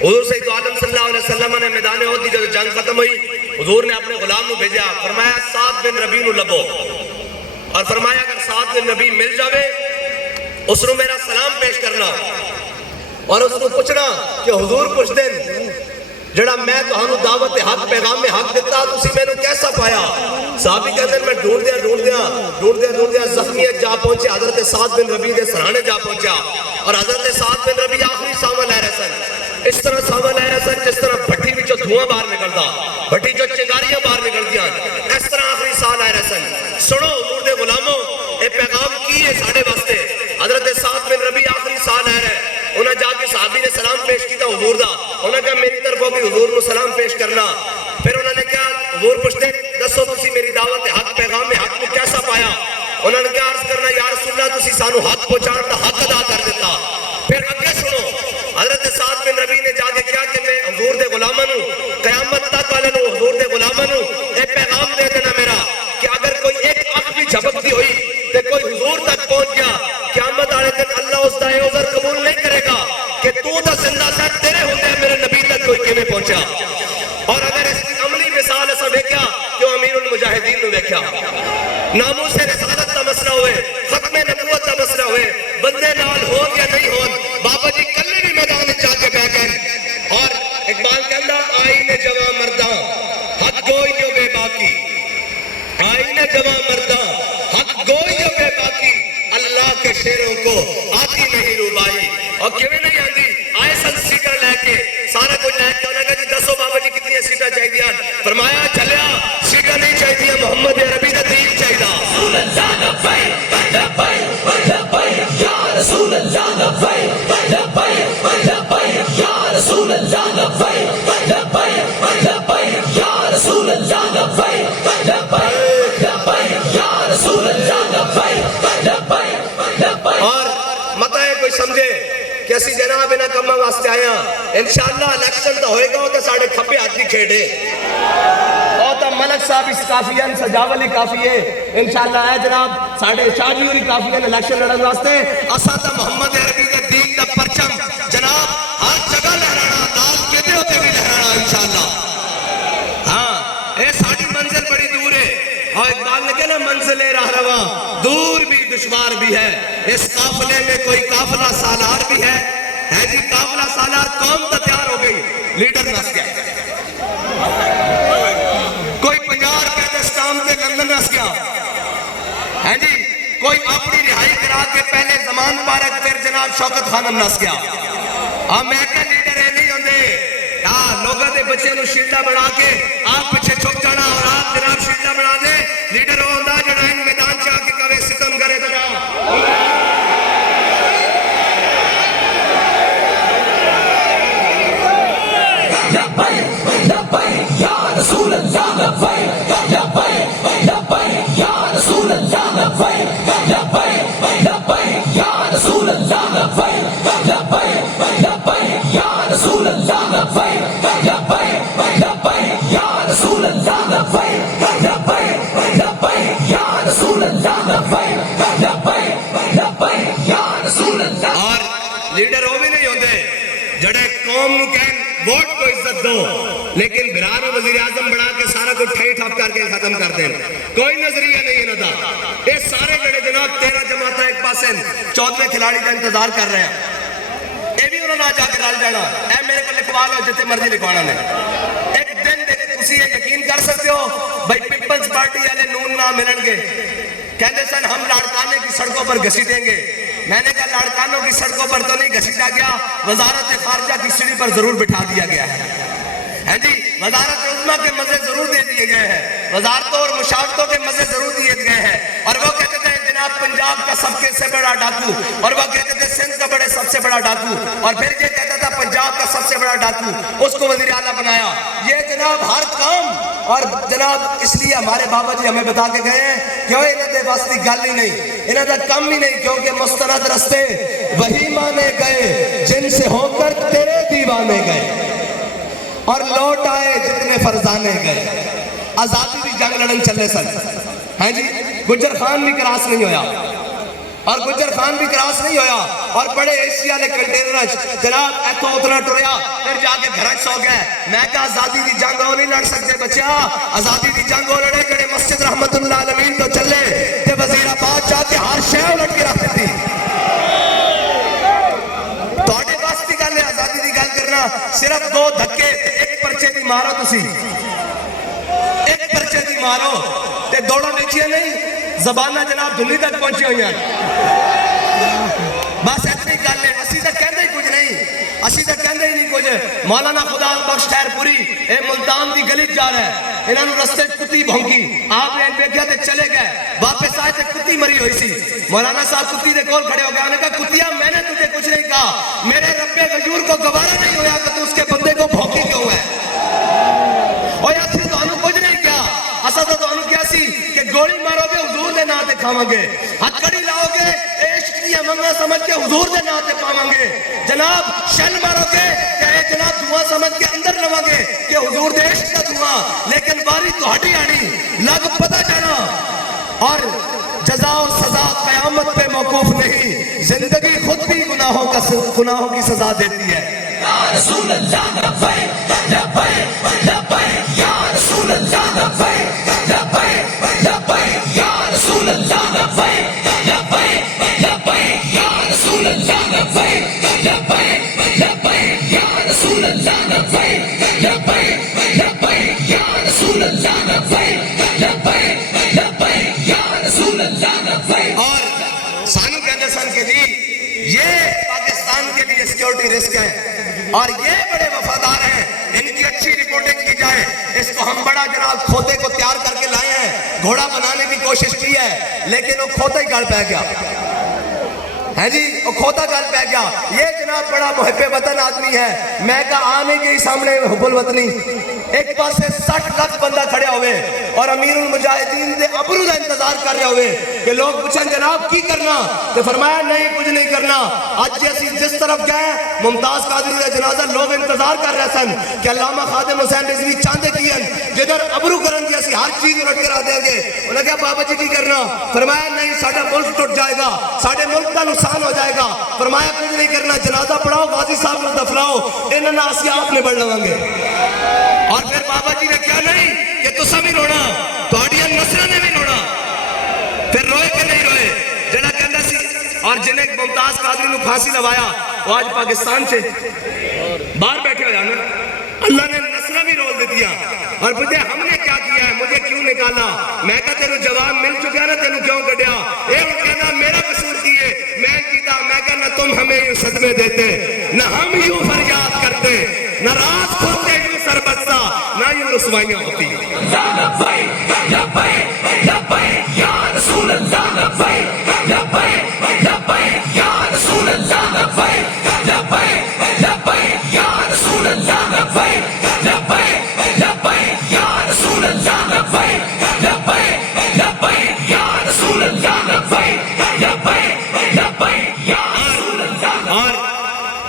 حضور سید عالم صلی اللہ علیہ وسلم نے میدان احد دی جب جنگ ختم ہوئی، حضور نے اپنے غلام نو بھیجا، فرمایا سعد بن ربیع نو لبو، اور فرمایا اگر سعد بن ربیع مل جاوے اس نو میرا سلام پیش کرنا اور اس نو پوچھنا کہ حضور پوچھ دین جڑا میں تہانوں دعوت حق پیغام میں حق دیتا تسی میں نو کیسا پایا؟ صحابی کہتے ہیں میں ڈھونڈ دیا زخمیت جا پہنچے، حضرت سعد بن ربیع دے سرانے جا پہنچا، اور حضرت سعد بن ربیع آخری ساواں لے رہے سن، اس طرح ساواں لے رہے سن جس طرح بھٹی وچوں دھواں باہر نکلدا، بھٹی جو چنگاریاں باہر نکلدیاں، اس طرح آخری ساہ لے رہے سن۔ سنو حضور دے غلاموں، اے پیغام کی ہے ساڑھے واسطے؟ حضرت سعد بن ربیع آخری ساہ لے رہے، انہیں جا کے صحابی نے سلام پیش کیتا حضور دا، انہیں کہا میری طرفوں بھی حضور نو سلام پیش کرنا۔ پھر انہوں نے کہا حضور پوچھتے دسو تسی میری دعوت حق پیغام میں حق کو کیسا پایا؟ انہوں نے کہا عرض کرنا یا رسول اللہ تسی سانو حق پہنچان دا حق ادا کر دیتا۔ پھر اگے سنو حضرت سعد بن ربیع نے جا کے کیا کہ میں حضور دے غلاماں نو قیامت تک والے نو حضور دے غلاماں نو ایک پیغام دے دینا میرا کہ اگر کوئی ایک آنکھ بھی جھپکتی ہوئی تے کوئی حضور تک پہنچ گیا، قیامت والے دن اللہ اس دا عذر قبول نہیں کرے گا کہ تو دا زندہ سا تیرے ہوندے میرے نبی تک کوئی کیویں پہنچا۔ اور اگر اس کی عملی مثال ایسا دیکھا جو امیر المجاہدین نے دیکھا، ناموس رسالت کا مسئلہ ہوئے، ختم نبوت کا مسئلہ ہوئے، بندے نال ہون یا نہیں ہون، بابا جی کلے بھی میدان جا کے بہ گئے، اور اقبال کہندا آئین جواں مرداں حق گوئی بے باقی، آئین جواں مرداں حق گوئی بے باقی، اللہ کے شیروں کو آتی نہیں روبائی۔ اور کیویں نہیں آندی؟ آئے سن سیٹا لے کے سارا کچھ لے کے، انہوں نے کہا جی دسو بابا جی کتنی سیٹا چاہیے دیا؟ فرمایا چلیا سیٹا نہیں چاہیے، محمد عربی دا دین چاہیے۔ رسول اللہ لبیک لبیک لبیک یا رسول اللہ لبیک لبیک لبیک یا رسول اللہ لبیک لبیک لبیک یا رسول اللہ لبیک لبیک لبیک یا رسول اللہ لبیک لبیک لبیک۔ اور متا ہے کوئی سمجھے کہ اسی جناب انہاں کماں واسطے آیا، انشاءاللہ الیکشن تو ہوئے گا تو ساڑھے کھپے ہاتھ نہیں کھیڑے، اور تو ملک صاحب اس کافی ہیں، سجاولی کافی ہے، انشاءاللہ ہے جناب ساڑھے شاہجی ہوئی کافی ہیں الیکشن لڑن واسطے۔ اساتہ محمد عربی کے دین دا پرچم جناب ہر جگہ لہرانا، لال کہتے ہوتے بھی لہرانا انشاءاللہ۔ ہاں اے ساڑھی منزل بڑی دور ہے، اور اقبال نے کہا نا منزل راہ رواں دور بھی دشوار بھی ہے، اس قافلے میں کوئی قافلہ سالار بھی ہے جی، قافلہ سالار قوم تو تیار ہو گئی، لیڈر نس گیا، کوئی 50 روپے دے سٹام تے لندن نس گیا ہے جی، کوئی اپنی رہائی کرا کے پہلے زمان مبارک پھر جناب شوکت خانم نس گیا۔ اور میں کہ لیڈر ہے نہیں ہوندے، لوگوں دے بچے نو شیلڈا بنا کے آپ پیچھے چھپ جانا اور آپ جناب شیلڈا بنا دے، لیڈر ہوندا جڑا ان میدان چاہ کے کبھی ستم کرے تو رسول اللہ لبیک لبیک لبیک یا رسول اللہ لبیک لبیک لبیک یا رسول اللہ لبیک لبیک لبیک یا رسول اللہ لبیک لبیک لبیک یا رسول اللہ لبیک لبیک لبیک یا رسول اللہ لبیک لبیک لبیک یا رسول اللہ۔ اور لیڈر وہ بھی نہیں ہوندے جڑے قوم نو کہن ووٹ کو عزت دو لیکن برار وزیر اعظم بڑھا کے سارا کچھ ٹھئی ٹھپ کر کے ختم کر دیں، کوئی نظریہ نہیں ہے نہ یہ سارے جڑے جناب 13 جماعتیں ایک پاسے 14ویں کھلاڑی کا انتظار کر رہے ہیں، یہ بھی انہوں نے جا کے رل جانا، اے میرے کو لکھوا لو جتے مرضی لکھوانا نے۔ ایک دن تسی یہ یقین کر سکتے ہو بھائی پیپلز پارٹی والے نون نہ ملن گے، کہتے سن ہم لاڑکانے کی سڑکوں پر گھسیٹیں گے، میں نے کہا لاڑکانوں کی سڑکوں پر تو نہیں گھسیٹا گیا، وزارت خارجہ کی سیڑھی پر ضرور بٹھا دیا گیا ہے جی، وزارت عظمیٰ کے مزے ضرور دے دیے گئے ہیں، وزارتوں اور مشاورتوں کے مزے ضرور دیے گئے ہیں، اور وہ کہتے تھے جناب پنجاب کا سب سے بڑا ڈاکو، اور وہ کہتے تھے سندھ کا بڑے سب سے بڑا ڈاکو، اور پھر یہ کہتا تھا پنجاب کا سب سے بڑا ڈاکو، اس کو وزیر اعلیٰ بنایا۔ یہ جناب ہر کام، اور جناب اس لیے ہمارے بابا جی ہمیں بتا کے گئے ہیں کہ وہ انہوں نے واسطی گل ہی نہیں، انہوں نے کم ہی نہیں، کیونکہ مستند رستے وہی مانے گئے جن سے ہو کر تیرے دیوانے گئے، اور لوٹ آئے جتنے فرزانے گئے۔ آزادی بھی جنگ لڑن چلے سن، ہاں جی، گجر خان بھی کراس نہیں ہویا، اور گجر خان بھی کراس نہیں ہویا اور بڑے ایشیا لے کنٹینر جناب ایتھوں اتنا ٹریا پھر جا کے گھر سو گئے. میں کہا آزادی دی جنگ ہو نہیں لڑ سکتے بچیا, آزادی دی جنگ ہو لڑے جڑے مسجد رحمت اللہ علیہ تو چلے تے وزیر آباد جا کے ہر شے الٹ کے رکھ دیتی. تواڈے واسطے دی گل ہے آزادی دی گل کرنا, صرف 2 دھکے تے ایک پرچے دی مارو, تسی ایک پرچے دی مارو تے دوڑو نیچے نہیں زبانہ جناب دھلی تک پہنچی ہوئی ہیں. بس اتنی گل ہے, اسی تک کہندے ہی کچھ نہیں, اسی تک کہندے ہی نہیں کچھ. مولانا خدا بخش خیر پوری اے ملتان دی گلی جا رہا ہے, انہاں نوں رستے کتی بھونکی, آپ نے دیکھا تے چلے گئے, واپس آئے تے کتی مری ہوئی سی. مولانا صاحب کتی دے کول کھڑے ہو گئے, انہوں نے کہا کتیا میں نے تجھے کچھ نہیں کہا, میرے رب غیور کو گوارا نہیں ہویا کہ تو اس کے بندے کو بھونکی کیوں ہے. اور اسی تو انہوں کچھ نہیں کیا, اسا تو انہوں کیا سی کہ گولی مارو گے حضور دے نام تے کھاواں گے, ہتھکڑی لاؤ گے عشق دی منگا سمجھ کے حضور دے نام تے پاواں گے, جناب شل مارو گے کہ جناب دعا سمجھ کے اندر لواں گے کہ حضور دے عشق دا دعا, لیکن باری تہاڈی آنی لگ پتہ جانا. اور جزا و سزا قیامت پہ موقوف نہیں, زندگی خود بھی گناہوں کی سزا دیتی ہے. یا رسول اللہ لبیک لبیک لبیک یا رسول اللہ لبیک لبیک لبیک یا رسول اللہ لبیک لبیک لبیک یا رسول اللہ لبیک لبیک لبیک یا رسول اللہ لبیک لبیک لبیک یا رسول اللہ لبیک لبیک لبیک یا رسول اللہ لبیک. اور سانو کہتے سن کہ جی یہ پاکستان کے لیے سیکیورٹی رسک ہے اور یہ بڑے وفادار ہیں, ان کی اچھی رپورٹنگ کی جائے. اس کو ہم بڑا جناب کھوتے کو تیار کر کے لائے ہیں, گھوڑا بنانے کی کوشش کی ہے لیکن وہ کھوتا ہی گل پہ گیا ہے جی, وہ کھوتا گل پہ گیا. یہ جناب بڑا محب وطن آدمی ہے, میں کہا آنے کے سامنے حب الوطنی ایک پاس سے 60 لاکھ بندہ کھڑے ہوئے اور امیر المجاہدین دے ابرو دا انتظار کر رہے ہوئے کہ لوگ پوچھیں جناب کی کرنا, تو فرمایا نہیں کچھ نہیں کرنا. آج جیسی جس طرف گئے ممتاز قادری دا جنازہ لوگ انتظار کر رہے سن کہ علامہ خادم حسین رضوی چاندے کیے جدھر ابرو کرن کی اسی ہر چیز الٹ کرا دیں گے. انہوں نے کہا بابا جی کی کرنا, فرمایا نہیں ساڈا ملک ٹوٹ جائے گا, ساڈے ملک کا نقصان ہو جائے گا. فرمایا کچھ نہیں کرنا, جنازہ پڑھاؤ غازی صاحب کو دفناؤ, انہاں اسی آپ نے بڑھ لواں گے. اور پھر بابا جی نے کیا نہیں کہ تسا بھی رونا, تہاڈیاں نسلاں نے بھی رونا. پھر روئے کہ نہیں روئے جڑا کہندا سی. اور جنہیں ممتاز قادری نو پھانسی لوایا وہ آج پاکستان سے باہر بیٹھے ہویا نا, اللہ نے نسلیں بھی رول دے دیا. اور پوچھے ہم نے کیا کیا ہے, مجھے کیوں نکالا. میں کہا تینوں جواب مل چکا نا, تینوں کیوں کڈیا. اے وہ کہنا میرا قصور کیے, میں کیتا. میں کہا نہ تم ہمیں یوں صدمے دیتے, نہ ہم یوں فریاد کرتے, نہ راز کھولتے یوں سربستہ, نہ یوں رسوائیاں ہوتی. یا لبیک لبیک لبیک یا رسول اللہ لبیک لبیک لبیک یا رسول اللہ لبیک لبیک لبیک یا رسول اللہ لبیک لبیک لبیک یا رسول اللہ لبیک لبیک لبیک یا رسول اللہ لبیک لبیک لبیک یا رسول اللہ. اور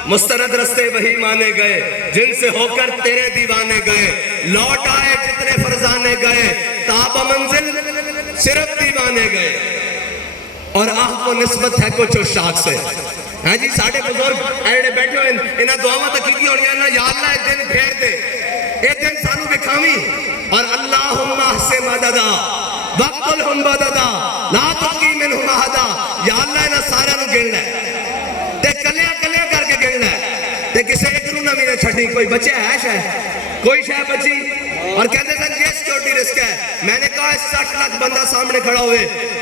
مستند رستے وہی مانے گئے جن سے ہو کر تیرے دیوانے گئے, لوٹ آئے جتنے فرزانے گئے, تاب منزل صرف دیوانے گئے. اور آہ کو نسبت ہے کچھ اشاق سے. ہاں جی ساڑھے بزرگ ایڑے بیٹھے ہوئے انہاں دعاواں تک کی ہونی ہے, یا اللہ ایک دن پھیر دے, ایک دن سانو بکھاوی. اور اللہم احسن مددا وقتلہم بددا لا تبقی منہم احدا. یا اللہ انہاں سارے نو گن لے تے کلیاں کلیاں کر کے گن لے, تے کسے ایک نو نہ میرے چھڑی. کوئی بچے ہے شاید کوئی شاید بچی. اور کہتے ہیں یہ سیکیورٹی رسک ہے. میں نے کہا 60 لاکھ بندہ سامنے کھڑا ہوئے,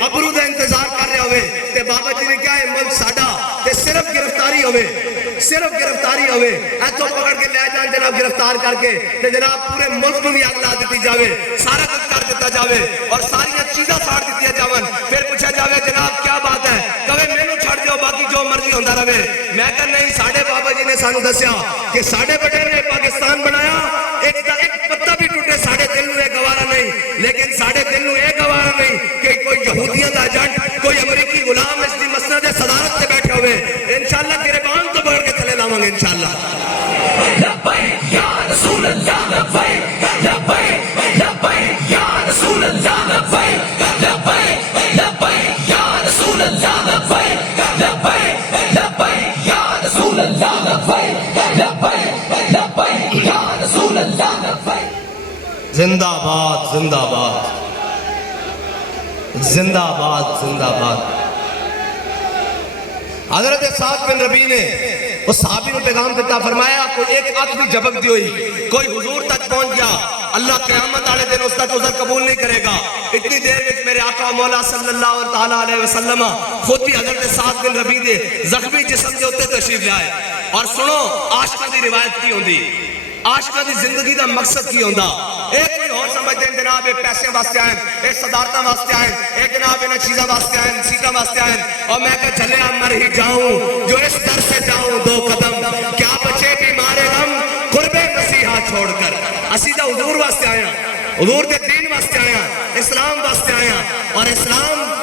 ابرو دا انتظار کر رہے ہوئے, تے بابا جی نے کہا ہے ملک ساڈا, تے صرف گرفتاری ہوئے, صرف گرفتاری ہوئے, ایتھوں پکڑ کے لے جان جناب گرفتار کر کے, تے جناب پورے ملک میں بھی آگ لا دیتی جاوے, سارا کچھ کر دیتا جاوے, اور ساری چیزاں ساڑ دیتی جاون. پھر پوچھا جاوے جناب کیا بات ہے, کہے میں نو چھڑ دیو باقی جو مرضی ہوندا رہے. میں کہا نہیں, ساڑھے بابا جی نے سانو دسیا کہ ساڑھے بڑے نے پاکستان بنایا, ایک پتہ بھی ٹوٹے ساڑھے دل نو ایک گوارا نہیں, لیکن ساڑھے دل نو ایک گوارا نہیں کہ کوئی یہودیاں دا ایجنٹ, کوئی امریکی غلام اس دی مسند صدارت سے بیٹھے ہوئے. انشاءاللہ گریبان تو بڑھ کے تھلے لاواں گے انشاءاللہ. لبیک یا رسول اللہ لبیک لبیک لبیک یا رسول اللہ لبیک لبیک لبیک یا رسول اللہ لبیک زندہ باد زندہ باد زندہ باد زندہ باد. حضرت سعد بن ربی نے اس صحابی کو پیغام دیتا، فرمایا کوئی ایک آنکھ بھی جھپک دی ہوئی، کوئی حضور تک پہنچ گیا، اللہ قیامت والے دن اس تک عذر قبول نہیں کرے گا. اتنی دیر میں میرے آقا مولا صلی اللہ علیہ وسلم خود بھی حضرت سعد بن ربی دے زخمی جسم کے اتنے تشریف لے آئے. اور سنو عاشقاں دی روایت کی ہوندی، عاشقاں دی زندگی دا مقصد کی ہوندا. ایک کوئی اور سمجھتے ہیں جناب یہ پیسے واسطے آئیں، یہ صدارتاں واسطے آئیں، یہ جناب انہیں چیزاں واسطے آئیں، سیٹاں واسطے آئیں. اور میں کہ چلے مر ہی جاؤں جو اس در سے جاؤں دو قدم، کیا بچے بیمار غم قرب مسیحا چھوڑ کر. اسی دا حضور واسطے آیا، حضور دے دین واسطے آیا، اسلام واسطے آیا. اور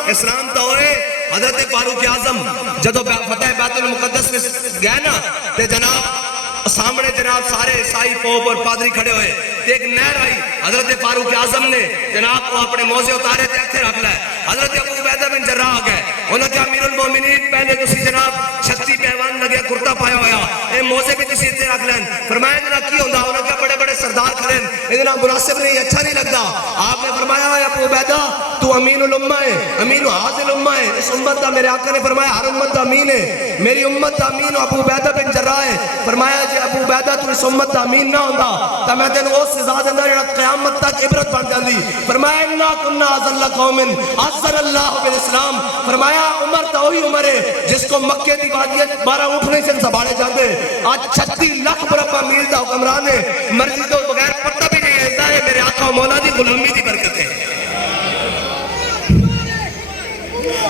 اسلام تو ہوئے حضرت فاروق اعظم جدو فتح بیت المقدس میں گئے نا، تے جناب سامنے جناب سارے عیسائی پوپ اور پادری کھڑے ہوئے، ایک نہر آئی، حضرت فاروق اعظم نے جناب کو اپنے موزے اتارے تھے اتھے رکھ لائے. حضرت ابو عبیدہ بن جراح آ گئے، انہوں نے کہا امیر المومنین پہلے تسی جناب چھتی پیوان لگے کرتا پایا ہویا، اے موزے بھی تسی اتھے رکھ لین. فرمایا جناب کی ہوندہ، انہوں نے کہا بڑے بڑے سردار کھڑے ہیں، اتنا مناسب نہیں، اچھا نہیں لگتا. آپ نے فرمایا ابو عبیدہ تو امین الامہ ہے، امین حاضر الامہ ہے. اس امت کا میرے آقا نے فرمایا ہر امت کا امین ہے، میری امت کا امین ابو عبیدہ بن جراح ہے. فرمایا جی ابو عبیدہ تو اس امت کا امین نہ ہوندہ تو میں تین اس سزا دیندہ جڑا قیامت تک عبرت بن جاندی. فرمایا انا کننا اذل قوم عزر اللہ بالاسلام. فرمایا عمر تو وہی عمر ہے جس کو مکے دی وادی 12 اٹھنے سے سنبھالے جاندے. آج 36 لاکھ مربع میل دا حکمران ہے، مرضی تو بغیر پتہ بھی نہیں ہے. میرے آقا و مولا دی غلامی دی برکت ہے.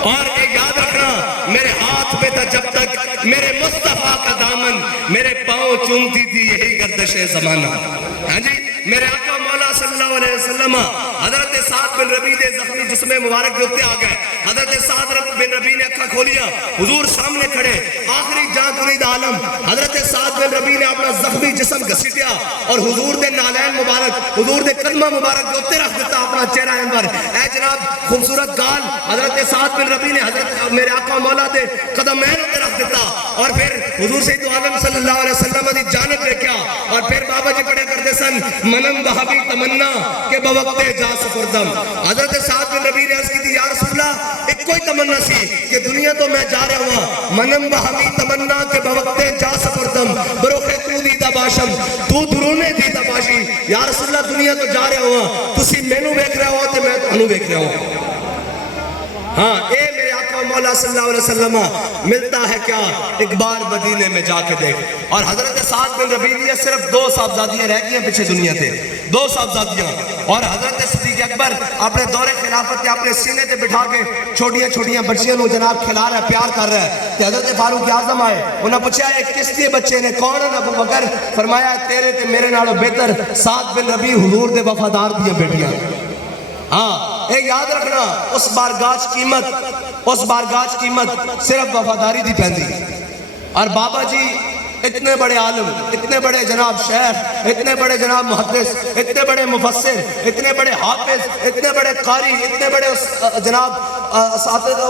اور ایک یاد رکھنا میرے ہاتھ پہ تھا جب تک میرے مصطفیٰ کا دامن، میرے پاؤں چومتی تھی یہی گردش زمانہ. ہاں جی میرے آقا مولا صلی اللہ علیہ وسلم حضرت سعد بن ربی دے زخمی جسم مبارک کے اتنے آ گئے. حضرت سعد بن ربی نے اکھا کھولیا، حضور سامنے کھڑے، آخری جان کنید عالم. حضرت سعد بن ربی نے اپنا زخمی جسم گھسیٹیا اور حضور دے نالین مبارک، حضور دے قدمہ مبارک کے اتنے رکھ دیتا اپنا چہرہ انور. اے جناب خوبصورت گال حضرت سعد بن ربی نے حضرت میرے آقا مولا دے قدمین اتنے رکھ دیتا اور پھر حضور سید عالم صلی اللہ علیہ وسلم دی جانب رکھیا. اور پھر بابا جی پڑھے کرتے سن منم بہبی تمنا کہ بوقت جا سپردم. حضرت سعد بن ربی نے عرض کی تھی یا رسول اللہ ایک کوئی تمنا سی کہ دنیا تو میں جا رہا ہوں، منم بہبی تمنا کہ بوقت جا سپردم بروخے تو دیتا باشم تو درونے دیتا باشی. یا رسول اللہ دنیا تو جا رہا ہوں، تسی میں نو بیک رہا ہو تے میں تانوں بیک رہا ہوں. ہاں اے میرے آقا مولا صلی اللہ علیہ وسلم ملتا ہے کیا ایک بار مدینے میں جا کے دیکھ. اور حضرت سعد بن ربی نے صرف 2 صاحبزادیاں رہ گئی ہیں پیچھے دنیا تھے، 2 صاحبزادیاں. اور حضرت صدیق اکبر اپنے دور خلافت کے اپنے سینے تے بٹھا کے چھوٹیاں چھوٹیاں بچیاں نو جناب کھلا رہا ہے، پیار کر رہا ہے. کہ حضرت فاروق اعظم آئے، انہوں نے پوچھا ایک کس کے بچے نے کون ہے ابو بکر؟ فرمایا تیرے تے میرے نالوں بہتر سعد بن ربی حضور دے وفادار دیاں بیٹیاں. ہاں اے یاد رکھنا اس بارگاہ قیمت صرف وفاداری دی پہندی. اور بابا جی اتنے بڑے عالم، اتنے بڑے جناب شیخ، اتنے بڑے جناب محدث، اتنے بڑے مفسر، اتنے بڑے حافظ، اتنے بڑے قاری، اتنے بڑے جناب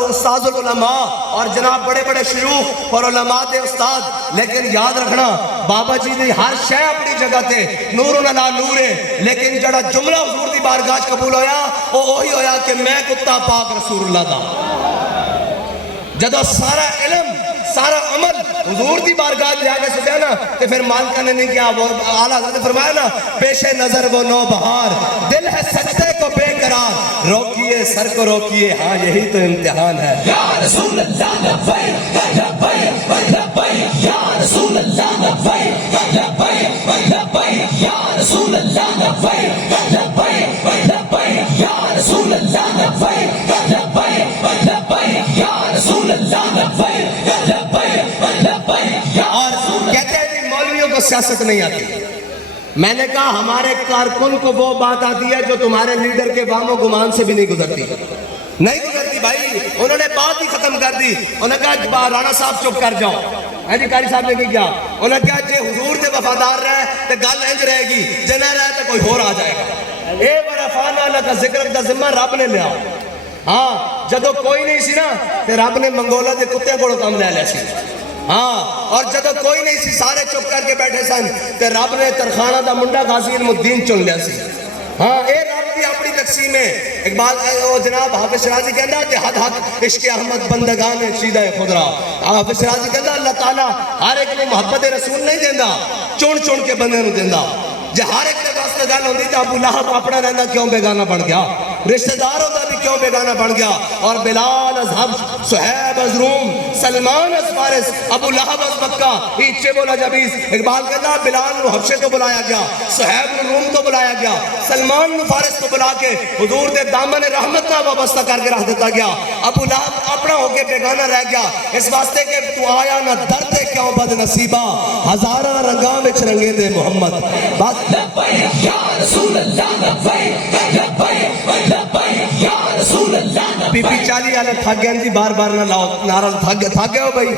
استاذ العلماء اور جناب بڑے بڑے شیوخ اور علماء دے استاد. لیکن یاد رکھنا بابا جی دی ہر شے اپنی جگہ تے نور علی نور ہے. لیکن جڑا جملہ حضور دی بارگاہ قبول ہویا وہ وہی ہویا کہ میں کتا پاک رسول اللہ دا. جدو سارا علم سارا عمل حضور دی بارگاہ جا کے سکیا نا کہ پھر مالکہ نے نہیں کیا. وہ اعلیٰ حضرت نے فرمایا نا پیش نظر وہ نو بہار دل ہے سجدے کو بے قرار روکیے سر کو روکیے ہاں یہی تو امتحان ہے. یا رسول اللہ لبیک لبیک لبیک یا رسول اللہ لبیک لبیک لبیک یا رسول اللہ لبیک لبیک لبیک یا رسول اللہ لبیک لبیک لبیک یا رسول اللہ لبیک. اور کہتے ہیں کہ مولویوں کو سیاست نہیں آتی. میں نے کہا ہمارے کارکن کو وہ بات آتی ہے جو تمہارے لیڈر کے وام و گمان سے بھی نہیں گزرتی بھائی. انہوں نے بات ہی ختم کر دی. انہوں نے کہا رانا صاحب چپ کر جاؤ. جی قاری صاحب نے کیا انہوں نے کہا جی حضور دے وفادار رہے تو گل انج رہے گی، جے نہ رہے تو کوئی اور آ جائے گا. اے ورفعنا لک ذکرک دا ذمہ رب نے لیا. ہاں جدو کوئی نہیں سی نا تو رب نے منگولا دے کتے کو کام لے لیا سی. ہاں اور جدو کوئی نہیں سی سارے چپ کر کے بیٹھے سن تو رب نے ترخانہ دا منڈا غازی علم الدین چن لیا سی. ہاں اے رب دی اپنی تقسیم ہے. اقبال جناب حافظ شرازی کہندا کہ حد حق عشق احمد بندگان چیدہ خدرا. حافظ شرازی کہندا اللہ تعالیٰ ہر ایک نے محبت رسول نہیں دیندا، چن چن کے بندے نو دیندا. جے ہر ایک دے واسطے گل ہوندی تے ابو لہب اپنا رہندا کیوں بیگانہ بن گیا، رشتہ داروں دا بھی کیوں بیگانہ بن گیا. اور بلال از حبش، صہیب از روم، سلمان از فارس، ابو لہب از مکہ، ایچے بولا جبیز. اقبال کہتا بلال نو حبشے تو بلایا گیا، صہیب نو روم تو بلایا گیا، سلمان نو فارس تو بلا کے حضور دے دامن رحمت نہ وابستہ کر کے رکھ دیتا گیا. ابو لہب اپنا ہو کے بیگانہ رہ گیا اس واسطے کہ تو آیا نہ درد کیوں بد نصیبہ، ہزارہ رنگاں وچ رنگے دے محمد. بس لبیک یا رسول اللہ، لبیک لبیک لبیک یا رسول اللہ. پی پی 40 والے تھک گئے جی، بار بار نہ لاؤ نعرہ. تھک گئے ہو بھائی.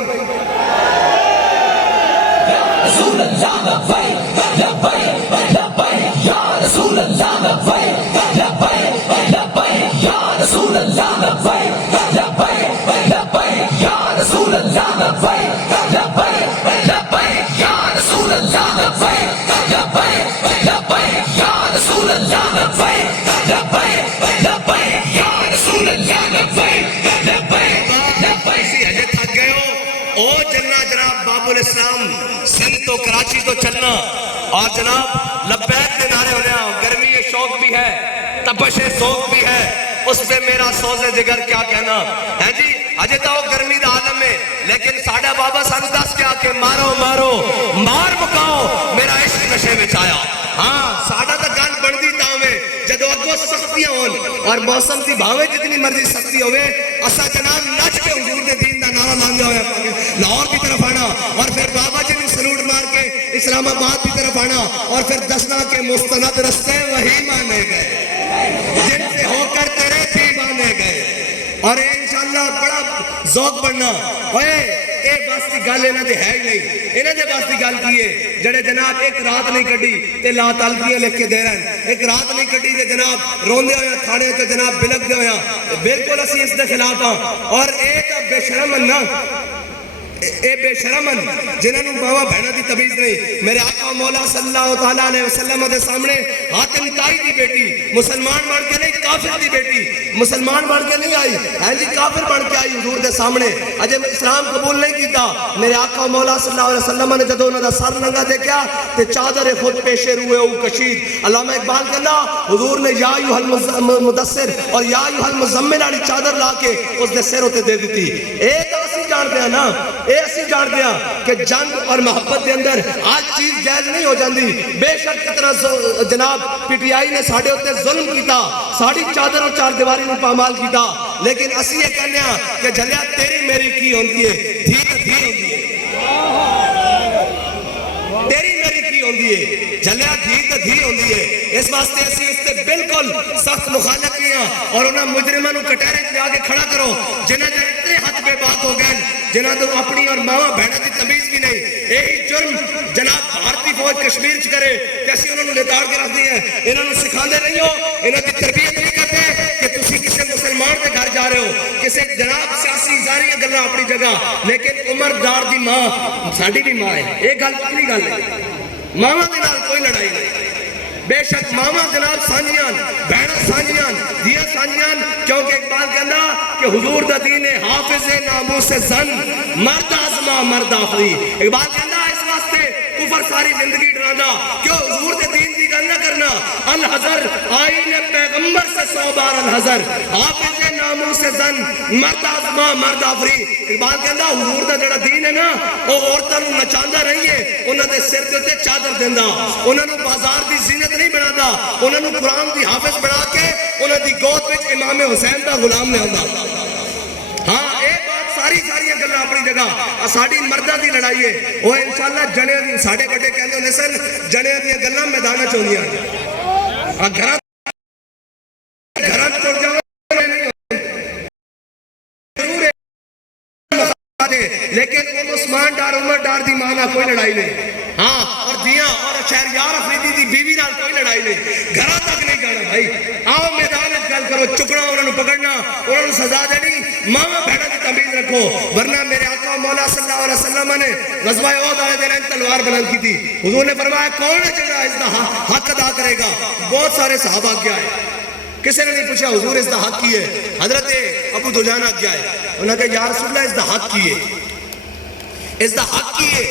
رسول اللہ لبیک لبیک لبیک یا رسول اللہ، لبیک لبیک لبیک یا رسول اللہ، لبیک لبیک لبیک یا رسول اللہ، لبیک لبیک لبیک یا رسول اللہ، لبیک لبیک لبیک یا رسول اللہ، لبیک لبیک لبیک یا رسول اللہ، لبیک لبیک لبیک. اجے تھک گئے ہو او چلنا جناب باب الاسلام سندھ تو کراچی تو چلنا. اور جناب لبیک کے نعرے ہونے ہیں. گرمی شوق بھی ہے، تپش ذوق بھی ہے، اس پہ میرا سوز جگر کیا کہنا ہے جی. اجے تو گرمی دا عالم ہے لیکن ساڈا بابا سانو دس کیا کہ مارو مارو مار مکاؤ میرا عشق نشے وچ آیا. ہاں ساڈا تو گل بندی تاویں جدو اگوں سختیاں ہون اور موسم دی بھاویں جتنی مرضی سختی ہوے اسا جناب نچ کے حضور دے دین دا نعرہ لاندے ہوئے لاہور کی طرف آنا اور پھر بابا جی نے سلوٹ مار کے اسلام آباد کی طرف آنا اور پھر دسنا کے مستند رستے وہی مانے گئے جن سے ہو کر تیرے بھی مانے گئے. اور انشاءاللہ بڑا ذوق بننا. اوئے اے بس دی گل انہاں دے ہے ہی نہیں. انہاں دے بس دی گل کی ہے جڑے جناب ایک رات نہیں کڈی تے لا تعلقیاں لکھ کے دے رہے ہیں. ایک رات نہیں کڈی تے جناب روندے ہوئے کھانے تے جناب بلک دے ہوئے. بالکل اسی اس دے خلاف ہاں. اور اے تا بے شرم نا، اے بے شرمن جنہاں نوں ماوا بہنا دی تمیز نہیں. میرے آقا مولا صلی اللہ تعالیٰ علیہ وسلم دے سامنے حاتم طائی دی بیٹی مسلمان بن کے نہیں، کافر دی بیٹی مسلمان بن کے نہیں آئی، ہیں جی کافر بن کے آئی حضور دے سامنے. اجے اسلام قبول نہیں کیتا. میرے آقا مولا صلی اللہ علیہ وسلم نے جدو انہاں دا سر ننگا دیکھا تے چادر خود پیشے روئے او کشید. علامہ اقبال کہنا حضور نے یا ایھا المدثر اور یا ایھا المزمل والی چادر لا کے اس دے سر ہوتے دے دیتی. اے تو اسی جانتے ہیں نا، اے اسی جانتے ہیں کہ جنگ اور محبت کے اندر آج چیز جائز نہیں ہو جاندی. بے شک کتنا جناب پی ٹی آئی نے ساڑھے ہوتے ظلم کیتا، ساڑھی چادر اور چار دیواری نے پامال کیتا. لیکن اسی یہ کہنے ہیں کہ جلیا تیری میری کی ہوندی ہے، دھی تو دھی ہوندی ہے، تیری میری کی ہوندی ہے، جلیا دھی تو دھی ہوندی ہے. اس واسطے اسی اس سے بالکل سخت مخالف کی ہیں. اور انہاں مجرموں کو کٹہرے سے آگے کھڑا کرو جنہاں جہاں اتنے حد بے بات ہو گئے جنہاں تو اپنی اور ماں بہنوں کی تمیز بھی نہیں. یہی جرم جناب بھارتی فوج کشمیر چ کرے کہ اسی انہوں نے لتاڑ کے رکھ دی ہیں. انہوں نے سکھاندے نہیں ہو، انہوں کی تربیت نہیں کرتے کہ تسی کسی مسلمان کے گھر جا رہے ہو، کسی جناب سیاسی اداریاں گلاں اپنی جگہ. لیکن عمر دار دی ماں ساڈی بھی ماں ہے، یہ گل پتلی گل ہے. ماواں دے نال کوئی لڑائی نہیں. بے شک ماما جناب سانجیاں، بہناں سانجیاں، دیاں سانجیاں. کیونکہ اقبال کہنا کہ حضور دا دین حافظ ناموس زن مرد آزما مرد آفری. اقبال کہنا اس واسطے کفر ساری زندگی ڈرانا کیوں حضور دے دین دی گل نہ کرنا. الحذر آئین پیغمبر سے 100 بار الحذر، حافظ ناموس زن مرد آزما مرد آفری. اقبال کہنا حضور دا جڑا دین ہے نا وہ عورتاں نوں نچاندا نہیں ہے، انہاں دے سر تے تے چادر دیندا، انہاں نوں بازار دی زینت نہیں بناتا، انہاں نوں قرآن دی حافظ بنا کے انہاں دی گود وچ امام حسین دا غلام لے آندا. ہاں اے بات ساری گلاں اپنی جگہ. ساڈی مرداں دی لڑائی ہے وہ انشاءاللہ جنے دی. ساڈے بڑے کہندے ہوندے سن جنے دیاں گلاں میدان چ ہوندیاں، گھراں ٹر جاؤ لیکن عثمان ڈار عمر ڈار دی ماں نال کوئی لڑائی نہیں. ہاں اور دیاں اور شہریار افریدی دی بیوی نال کوئی لڑائی نہیں. گھراں تک نہیں جانا بھائی. آؤ میدان گل کرو چکنا انہوں نے پکڑنا انہوں نے سزا دینی ماما بہنوں کی تمیز رکھو ورنہ میرے آقا مولا صلی اللہ علیہ وسلم نے غزوہ احد والے دن تلوار بلند کی تھی حضور نے فرمایا کون ہے جڑا اس دا حق ادا کرے گا بہت سارے صحابہ کیا ہے کسی نے نہیں پوچھا حضور اس دا حق کی ہے حضرت ابو دجانہ کیا ہے انہوں نے کہا یا رسول اللہ اس دا حق کی ہے اس دا حق کی ہے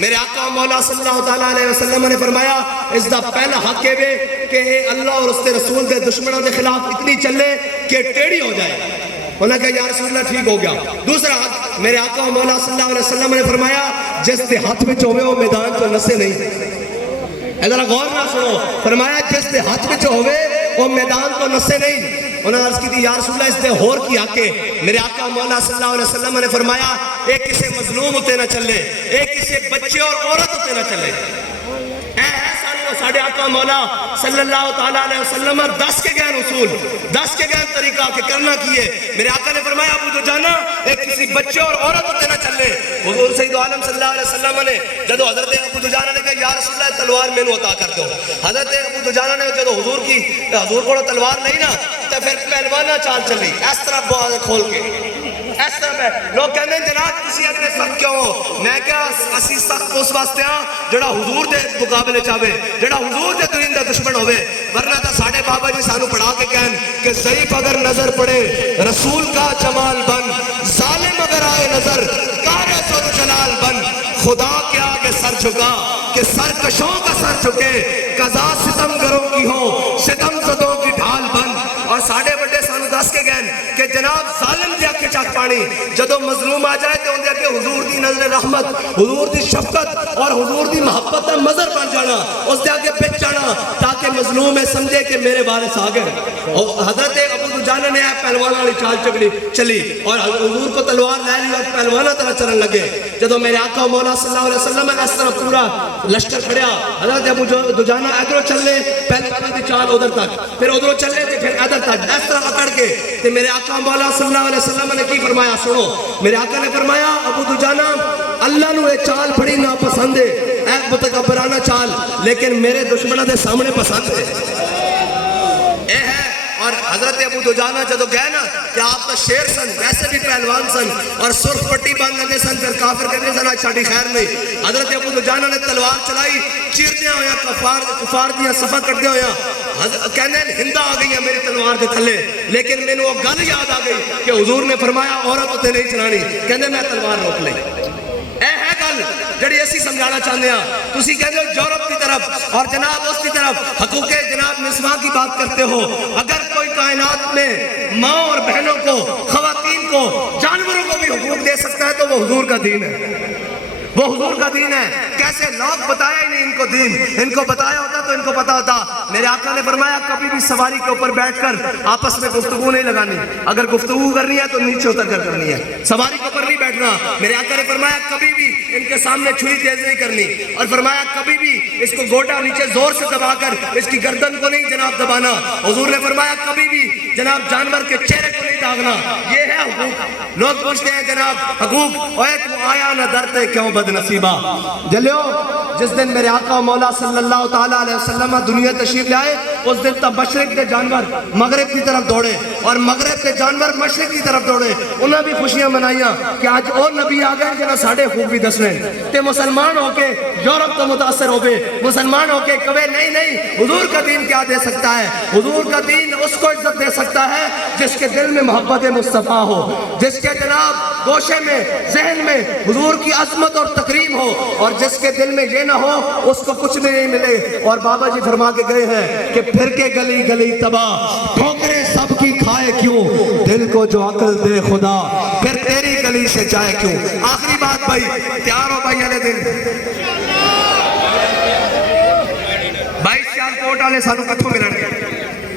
میرے آقا مولا صلی اللہ تعالیٰ علیہ وسلم نے فرمایا اس دا پہلا حق ہے کہ اللہ اور اس کے رسول دے دشمنوں دے خلاف اتنی چلے کہ ٹیڑھی ہو جائے انہوں نے کہا یا رسول اللہ ٹھیک ہو گیا دوسرا حق میرے آقا مولا صلی اللہ علیہ وسلم نے فرمایا جس دے ہاتھ میں ہوئے وہ میدان کو نسے نہیں ذرا غور نہ سنو فرمایا جس دے ہاتھ میں ہوئے وہ میدان کو نسے نہیں انہوں نے عرض کی تھی یا رسول اللہ اس دے ہور کی حق ہے میرے آقا مولا صلی اللہ علیہ وسلم نے فرمایا ایک کسے مظلوم ہوتے نہ چلے ایک کسے بچے اور عورت ہوتے نہ چلے ساڑھے آقا مولا صلی اللہ تعالیٰ علیہ وسلم 10 کے گئن اصول 10 کے گئن طریقہ کہ کرنا کیے میرے آقا نے فرمایا ابو دجانہ ایک کسی بچے اور عورت ہوتے نہ چلے حضور سید عالم صلی اللہ علیہ وسلم نے جدو حضرت ابو دجانہ نے کہا یا رسول اللہ تلوار میں نو عطا کر دو حضرت ابو دجانہ نے جدو حضور کو تلوار نہیں نا تو پھر پہلوانہ چال چلی اس طرح بہت کھول کے اس طرح میں لوگ کہنے ہیں جناب کسی اگلے سخت کیوں ہو میں کیا اسی سخت اس واسطے ہاں جڑا حضور دے مقابلے چاہے جڑا حضور دے دین دے دشمن ہوئے ورنہ تا ساڑھے بابا جی سانو پڑھا کے کہن کہ ضعیف اگر نظر پڑے رسول کا جمال بن ظالم اگر آئے نظر کار سد جلال بن خدا کے آگے سر جھکا کہ سرکشوں کا سر جھکے قضا ستم گروں کی ہو ستم زدوں کی ڈھال بن اور ساڑھے بڑے سانو 10 کے گئن کہ جناب ظالم دیا کے چاک پانی جدو مظلوم آ جائے تو اندیا کہ حضور دی نظر رحمت حضور دی شفقت اور حضور دی محبت کا مظہر بن جانا اس دیا کے پچ جانا تاکہ مظلوم ہے سمجھے کہ میرے وارث آ گئے حضرت ابو دجانہ نے پہلوان والی چال چلی اور حضور کو تلوار لے لی اور پہلوانہ طرح چلن لگے جدو میرے آقا مولا صلی اللہ علیہ وسلم نے اس طرح پورا لشکر کھڑیا حضرت ابو دجانہ ادھر چلے پہلوانہ دی چال ادھر تک پھر ادھر چلے پھر ادھر تک اس طرح اکڑ کے تو میرے آقا مولا صلی اللہ علیہ وسلم نے کی فرمایا سنو میرے آقا نے فرمایا ابو دجانہ اللہ نو یہ چال بڑی ناپسند ہے اے متکبرانہ چال لیکن میرے دشمنوں دے سامنے پسند ہے اے ہے اور حضرت ابو دجانہ جدو گئے نا کہ آپ کا شیر سن ویسے بھی پہلوان سن اور سرخ پٹی باندھ لگے سن پھر کافر کرنے سن آج چھاڑی خیر نہیں حضرت ابو دجانہ نے تلوار چلائی چیردیاں ہویا کفار دیاں صفحہ کر دیا ہویا کہنے ہندہ آ گئی ہے میری تلوار دے تھلے لیکن میں نے وہ گل یاد آ گئی کہ حضور نے فرمایا عورت ہوتے نہیں چلانی کہنے میں تلوار روک لے اے ہے گل جڑی ایسی سمجھانا چاہتے ہیں تسی کہتے ہو یورپ کی طرف اور جناب اس کی طرف حقوق جناب نسواں کی بات کرتے ہو اگر کوئی کائنات میں ماں اور بہنوں کو خواتین کو جانوروں کو بھی حقوق دے سکتا ہے تو وہ حضور کا دین ہے وہ حضور کا دین ہے کیسے لوگ بتایا ہی نہیں ان کو دین ان کو بتایا ہوتا تو ان کو پتا ہوتا میرے آقا نے فرمایا کبھی بھی سواری کے اوپر بیٹھ کر آپس میں گفتگو نہیں لگانی اگر گفتگو کرنی ہے تو نیچے اتر کر کرنی ہے سواری کے اوپر نہیں بیٹھنا میرے آقا نے فرمایا کبھی بھی ان کے سامنے چھری تیز نہیں کرنی اور فرمایا کبھی بھی اس کو گوٹا نیچے زور سے دبا کر اس کی گردن کو نہیں جناب دبانا حضور نے فرمایا کبھی بھی جناب جانور کے چہرے کو نہیں داغنا یہ ہے حقوق لوگ پوچھتے ہیں جناب حقوق اوے تو آیا نہ درتے کیوں بد نصیبہ جلیو جس دن میرے آقا مولا صلی اللہ تعالیٰ علیہ وسلم دنیا تشریف لائے اس دن تب مشرق کے جانور مغرب کی طرف دوڑے اور مغرب کے جانور مشرق کی طرف دوڑے انہیں بھی خوشیاں منائیاں کہ آج اور نبی آ گئے جنہاں ساڑھے خوب بھی دس رہے تے مسلمان ہو کے یورپ کو متاثر ہو گئے مسلمان ہو کے کبھی نہیں حضور کا دین کیا دے سکتا ہے حضور کا دین اس کو عزت دے سکتا ہے جس کے دل میں محبت مصطفیٰ ہو جس کے جناب گوشے میں ذہن میں حضور کی عظمت اور تکریم ہو اور جس کے دل میں یہ نہ ہو اس کو کچھ بھی نہیں ملے اور بابا جی فرما کے گئے ہیں کہ پھر کے گلی گلی تباہ ٹھوکریں سب کی کھائے کیوں دل کو جو عقل دے خدا پھر تیری گلی سے جائے کیوں آخری بات بھائی تیار ہو بھائی علیہ دن بھائی سیالکوٹ والے سانو کتھوں ملن گے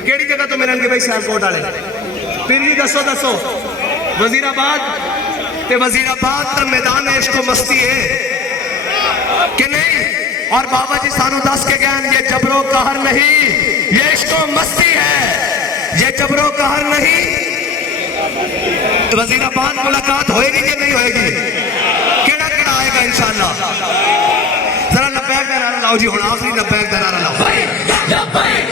کیڑی جگہ تو ملن گے بھائی سیالکوٹ والے پھر بھی دسو وزیر آباد تے وزیر آباد تر میدان عشق و مستی ہے کہ نہیں اور بابا جی سانو دس کے گئے یہ جبر و قہر نہیں یہ عشق و مستی ہے یہ جبر و قہر نہیں وزیر آباد ملاقات ہوئے گی کہ نہیں ہوئے گی کیڑا کیڑا آئے گا انشاءاللہ ذرا لبیک دا نعرہ لاؤ جی ہن آخری لبیک دا نعرہ لاؤ